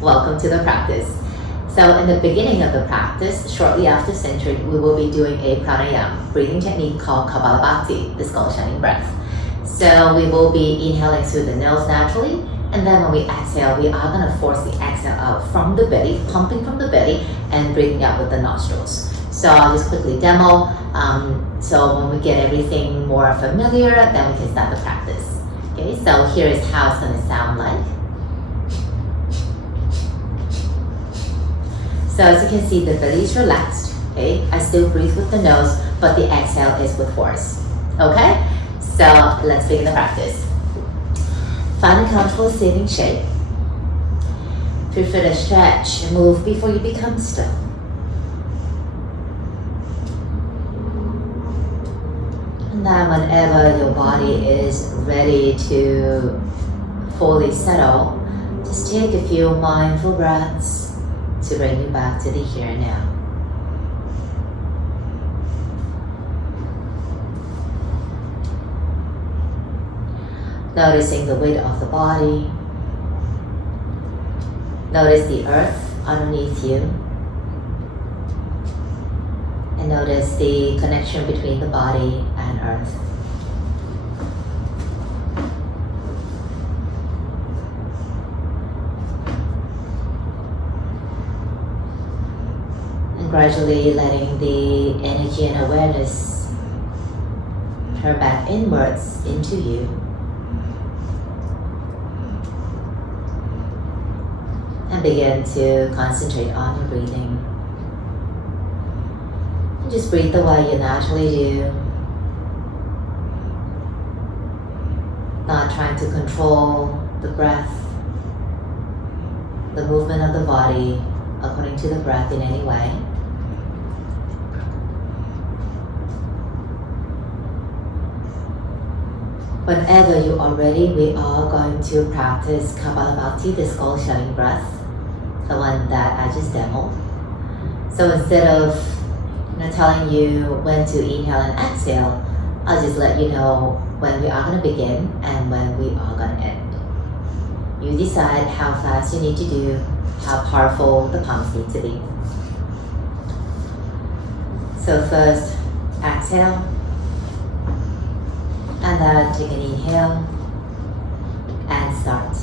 Welcome to the practice. So in the beginning of the practice, shortly after centering, we will be doing a pranayam breathing technique called Kapalabhati, the skull shining breath. So we will be inhaling through the nose naturally, and then when we exhale, we are going to force the exhale out from the belly, pumping from the belly and breathing out with the nostrils. So I'll just quickly demo. So when we get everything more familiar, then we can start the practice. Okay, so here is how it's going to sound like. So as you can see, the belly is relaxed. Okay, I still breathe with the nose, but the exhale is with force. Okay, so let's begin the practice. Find a comfortable sitting shape. Feel free to stretch and move before you become still. And then whenever your body is ready to fully settle, just take a few mindful breaths to bring you back to the here and now. Noticing the weight of the body. Notice the earth underneath you. And notice the connection between the body and earth. And gradually letting the energy and awareness turn back inwards into you. And begin to concentrate on your breathing. And just breathe the way you naturally do. Not trying to control the breath, the movement of the body according to the breath in any way. Whenever you are ready, we are going to practice Kapalabhati, the skull shining breath, the one that I just demoed. So instead of telling you when to inhale and exhale, I'll just let you know when we are going to begin and when we are going to end. You decide how fast you need to do, how powerful the pumps need to be. So first, exhale. And then take an inhale and start.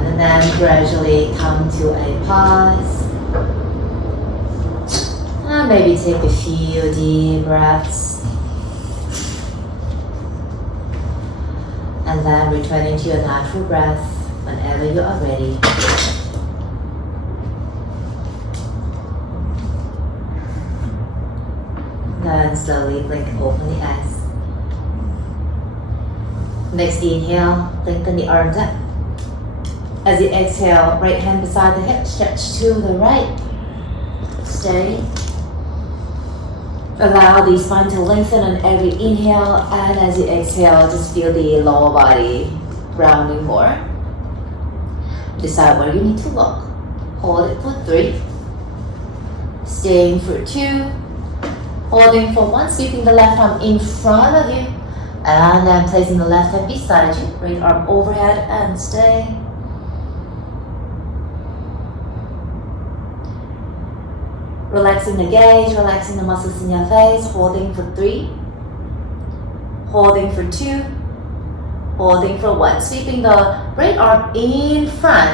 And then gradually come to a pause. And maybe take a few deep breaths. And then returning to your natural breath whenever you are ready. Then slowly blink open the eyes. Next inhale, lengthen the arms up. As you exhale, right hand beside the hip, stretch to the right. Stay. Allow the spine to lengthen on every inhale, and as you exhale, just feel the lower body grounding more. Decide where you need to look. Hold it for 3. Staying for 2. Holding for 1, sweeping the left arm in front of you. And then placing the left hand beside you. Right arm overhead and stay. Relaxing the gaze, relaxing the muscles in your face. Holding for 3. Holding for 2. Holding for 1. Sweeping the right arm in front.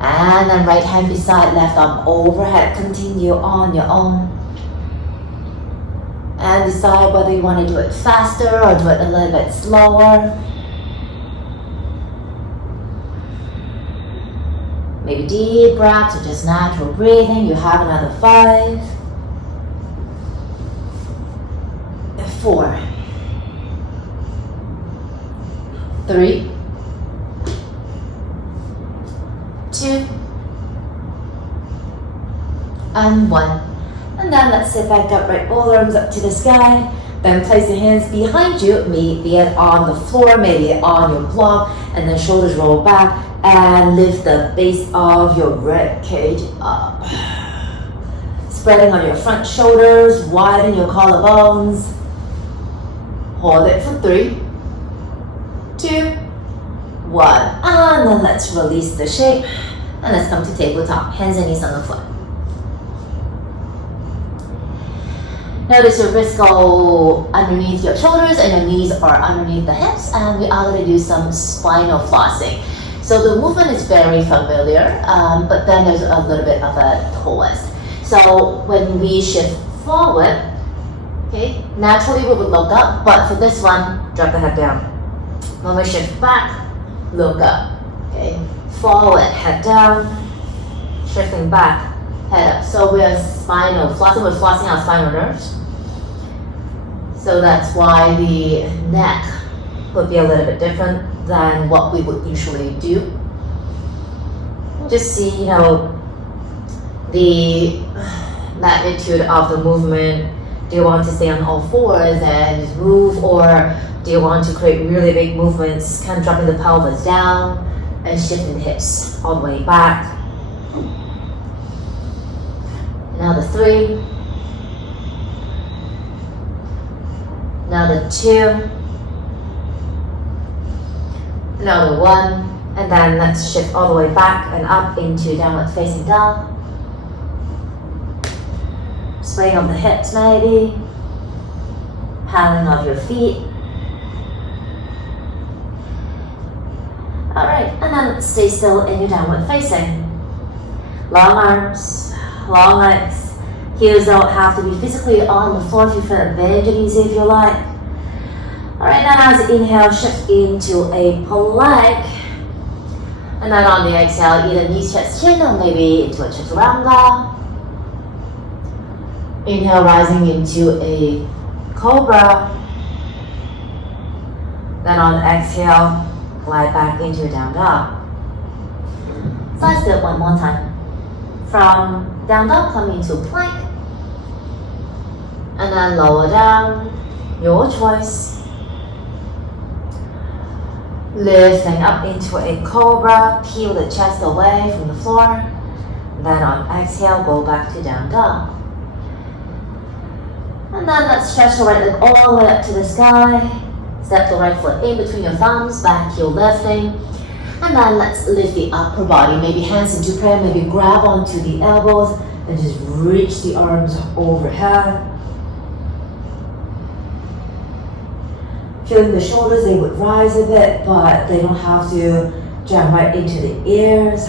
And then right hand beside, left arm overhead. Continue on your own. And decide whether you want to do it faster or do it a little bit slower. Maybe deep breaths or just natural breathing. You have another 5, 4, 3, 2, and 1. And then let's sit back up, right, all arms up to the sky. Then place your hands behind you, maybe it on the floor, maybe on your block, and then shoulders roll back and lift the base of your rib cage up. Spreading on your front shoulders, widen your collarbones. Hold it for 3, 2, 1. And then let's release the shape. And let's come to tabletop, hands and knees on the floor. Notice your wrists go underneath your shoulders and your knees are underneath the hips, and we are going to do some spinal flossing. So the movement is very familiar, but then there's a little bit of a twist. So when we shift forward, okay, naturally we would look up, but for this one, drop the head down. When we shift back, look up, okay, forward, head down, shifting back, head up. So we're spinal flossing, we're flossing our spinal nerves. So that's why the neck would be a little bit different than what we would usually do. Just see, the magnitude of the movement. Do you want to stay on all fours and move, or do you want to create really big movements, kind of dropping the pelvis down and shifting the hips all the way back? Now the 3. Now the 2. Now the 1. And then let's shift all the way back and up into downward facing dog. Swaying of the hips maybe. Paddling of your feet. Alright, and then stay still in your downward facing. Long arms, long legs. Heels don't have to be physically on the floor if you feel bend and easy if you like. Alright, now as you inhale, shift into a plank. And then on the exhale, either knees touch chin or maybe into a chaturanga. Inhale, rising into a cobra. Then on the exhale, glide back into a down dog. So let's do it one more time. From down dog, come into plank. And then lower down, your choice. Lifting up into a cobra, peel the chest away from the floor. Then on exhale, go back to down dog. And then let's stretch the right leg all the way up to the sky. Step the right foot in between your thumbs, back heel lifting. And then let's lift the upper body, maybe hands into prayer, maybe grab onto the elbows and just reach the arms overhead. Feeling the shoulders, they would rise a bit, but they don't have to jam right into the ears.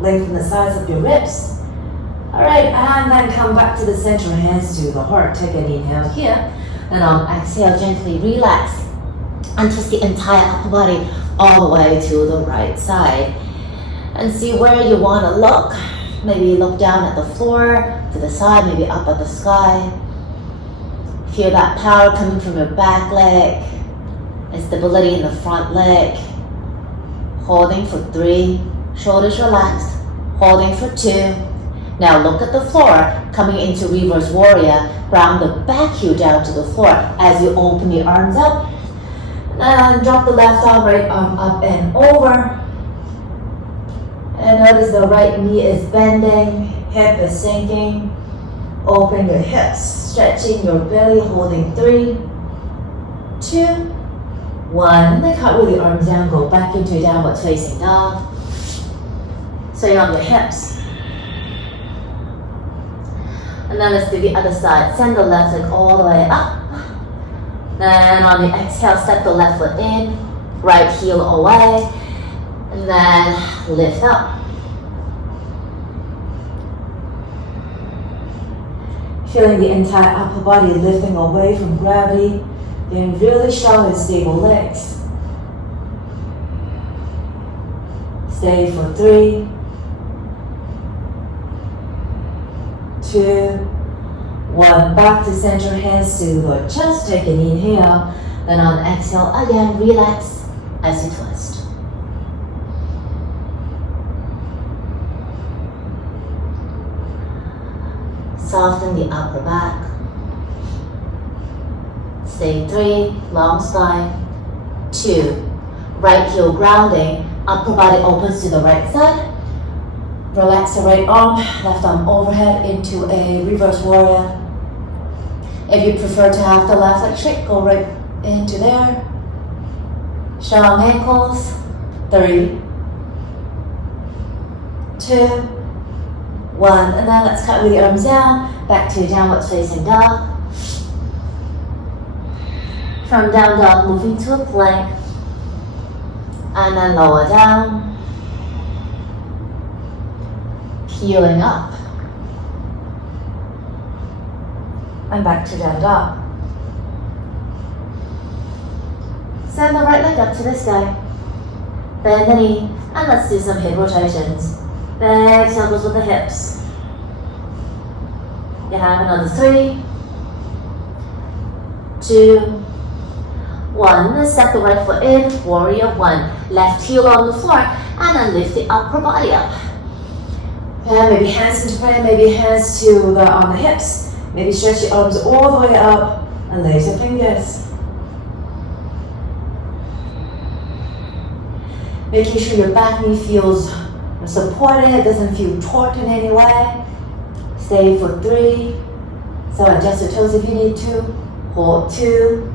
Lengthen the sides of your ribs. Alright, and then come back to the center, hands to the heart. Take an inhale here. And on exhale, gently relax. And twist the entire upper body all the way to the right side. And see where you want to look. Maybe look down at the floor, to the side, maybe up at the sky. Feel that power coming from your back leg. And stability in the front leg. Holding for 3, shoulders relaxed. Holding for 2. Now look at the floor, coming into reverse warrior. Ground the back heel down to the floor as you open the arms up. And drop the left arm, right arm up and over. And notice the right knee is bending, hip is sinking. Open your hips, stretching your belly, holding 3, 2, 1. And then cartwheel the arms down, go back into a downward facing dog. Sway on your hips. And then let's do the other side. Send the left leg all the way up. Then on the exhale, step the left foot in, right heel away, and then lift up. Feeling the entire upper body lifting away from gravity, being really strong and stable legs. Stay for 3, 2, 1. Back to center, hands to the chest. Take an inhale. Then on exhale, again, relax as you twist. Soften the upper back. Stay 3, long spine. 2, right heel grounding. Upper body opens to the right side. Relax the right arm, left arm overhead into a reverse warrior. If you prefer to have the left leg straight, go right into there. Strong ankles. 3, 2, 1. And then let's cut with the arms down. Back to downward facing dog. From down dog, moving to a plank. And then lower down. Peeling up. And back to down dog. Send the right leg up to the sky. Bend the knee, and let's do some hip rotations. Back elbows with the hips. You have another 3, 2, 1. Let's step the right foot in, warrior 1. Left heel on the floor, and then lift the upper body up. And maybe hands into prayer, maybe hands to on the hips. Maybe stretch your arms all the way up and lace your fingers. Making sure your back knee feels supported, doesn't feel taut in any way. Stay for 3. So adjust your toes if you need to. Hold 2.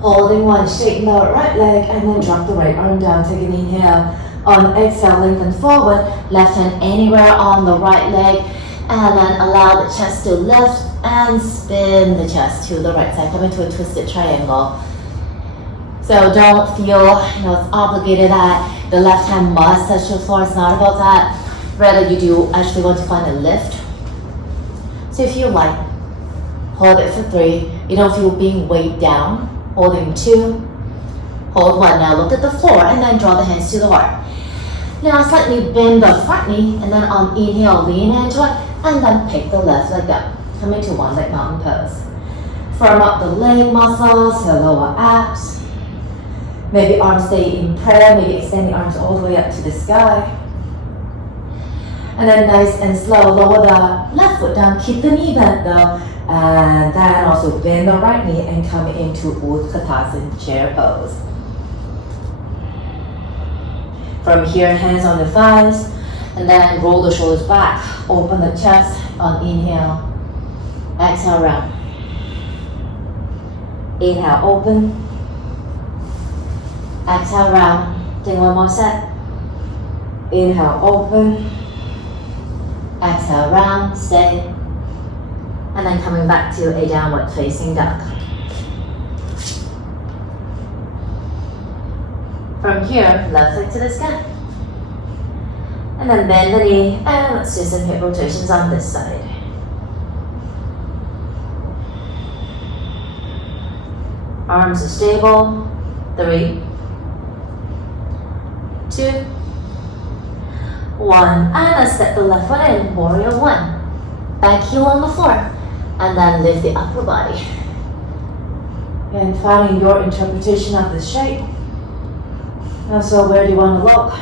Holding 1, straighten the right leg and then drop the right arm down. Take an inhale. On exhale, lengthen forward. Left hand anywhere on the right leg. And then allow the chest to lift and spin the chest to the right side. Come into a twisted triangle. So don't feel it's obligated that the left hand must touch the floor. It's not about that. Rather, you do actually want to find a lift. So if you like, hold it for 3. You don't feel being weighed down. Holding 2. Hold 1. Now look at the floor and then draw the hands to the heart. Now slightly bend the front knee and then on inhale, lean into it and then pick the left leg up. Come into one leg mountain pose. Firm up the leg muscles, the lower abs. Maybe arms stay in prayer, maybe extend the arms all the way up to the sky. And then nice and slow, lower the left foot down, keep the knee bent though, and then also bend the right knee and come into Utkatasana chair pose. From here, hands on the thighs, and then roll the shoulders back, open the chest on inhale, exhale round. Inhale, open. Exhale, round. Take one more set. Inhale, open. Exhale, round, stay. And then coming back to a downward facing dog. From here, left leg to the sky. And then bend the knee, and let's do some hip rotations on this side. Arms are stable. 3, 2, 1. And let's step the left foot in, warrior 1. Back heel on the floor, and then lift the upper body. And finding your interpretation of this shape. Now, so where do you want to look?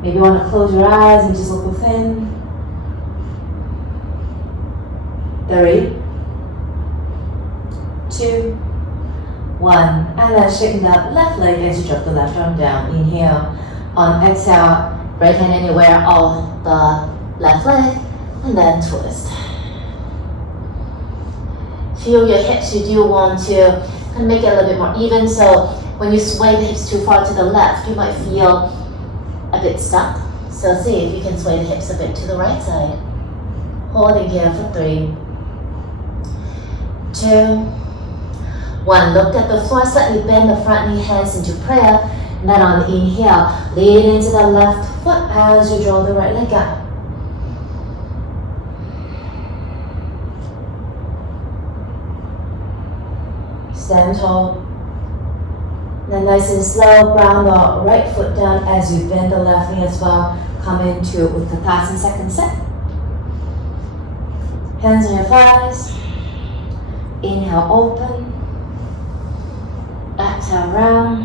Maybe you want to close your eyes and just look within. 3, 2, 1. And then straighten that left leg as you drop the left arm down. Inhale. On exhale, right hand anywhere on the left leg, and then twist. Feel your hips. You do want to kind of make it a little bit more even. So when you sway the hips too far to the left, you might feel a bit stuck. So see if you can sway the hips a bit to the right side. Holding here for 3, 2, 1. Look at the floor, slightly bend the front knee, hands into prayer. And then on inhale, lean into the left foot as you draw the right leg up. stand tall. Then nice and slow, ground the right foot down as you bend the left knee as well. Come into Uttanasana second set. Hands on your thighs. Inhale, open. Exhale, round.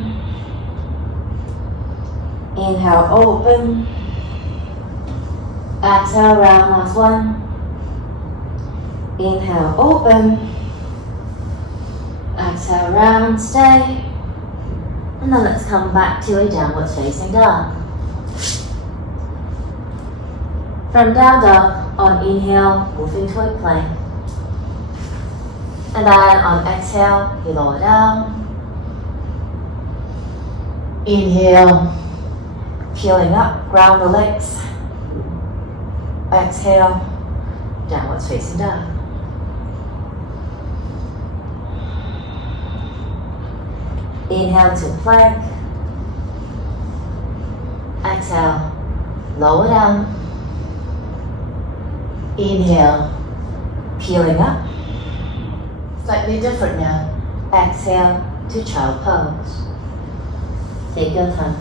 Inhale, open. Exhale, round, last one. Inhale, open. Exhale, round, stay. And then let's come back to a downward facing dog. From down dog, on inhale, move into a plank. And then on exhale, you lower down. Inhale, peeling up, ground the legs. Exhale, downward facing dog. Inhale to plank. Exhale, lower down. Inhale, peeling up. Slightly different now. Exhale to child pose. Take your time.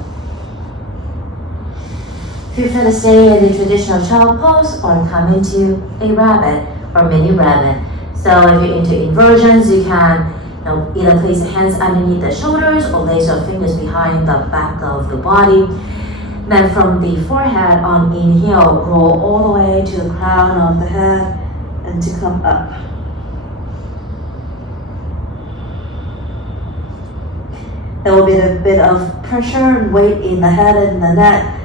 If you prefer to stay in the traditional child pose or come into a rabbit or mini rabbit. So if you're into inversions, you can either place the hands underneath the shoulders or place your fingers behind the back of the body. Then from the forehead on inhale, roll all the way to the crown of the head and to come up. There will be a bit of pressure and weight in the head and the neck,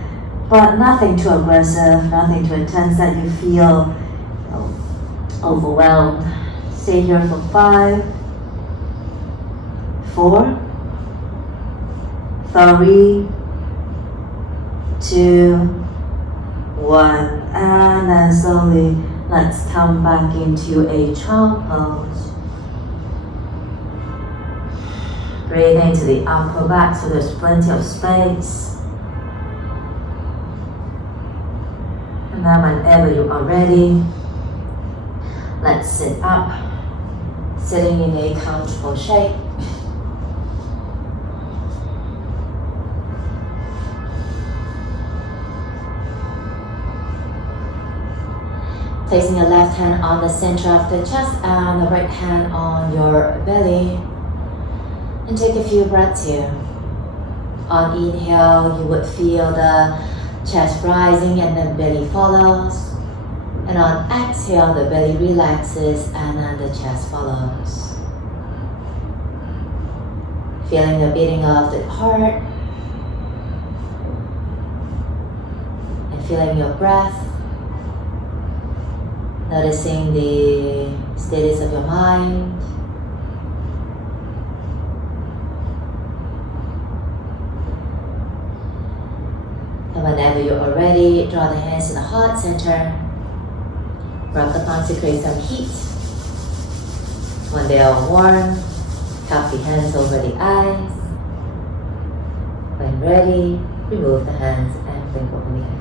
but nothing too aggressive, nothing too intense that you feel overwhelmed. Stay here for 5, 4, 3, 2, 1, and then slowly let's come back into a child pose. Breathe into the upper back so there's plenty of space. And then whenever you are ready, let's sit up, sitting in a comfortable shape. Placing your left hand on the center of the chest and the right hand on your belly. And take a few breaths here. On inhale, you would feel the chest rising and then belly follows. And on exhale, the belly relaxes and then the chest follows. Feeling the beating of the heart. And feeling your breath. Noticing the status of your mind. And whenever you are ready, draw the hands to the heart center. Rub the palms to create some heat. When they are warm, cup the hands over the eyes. When ready, remove the hands and bring over the eyes.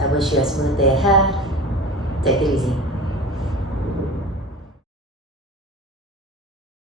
I wish you a smooth day ahead. Take it easy.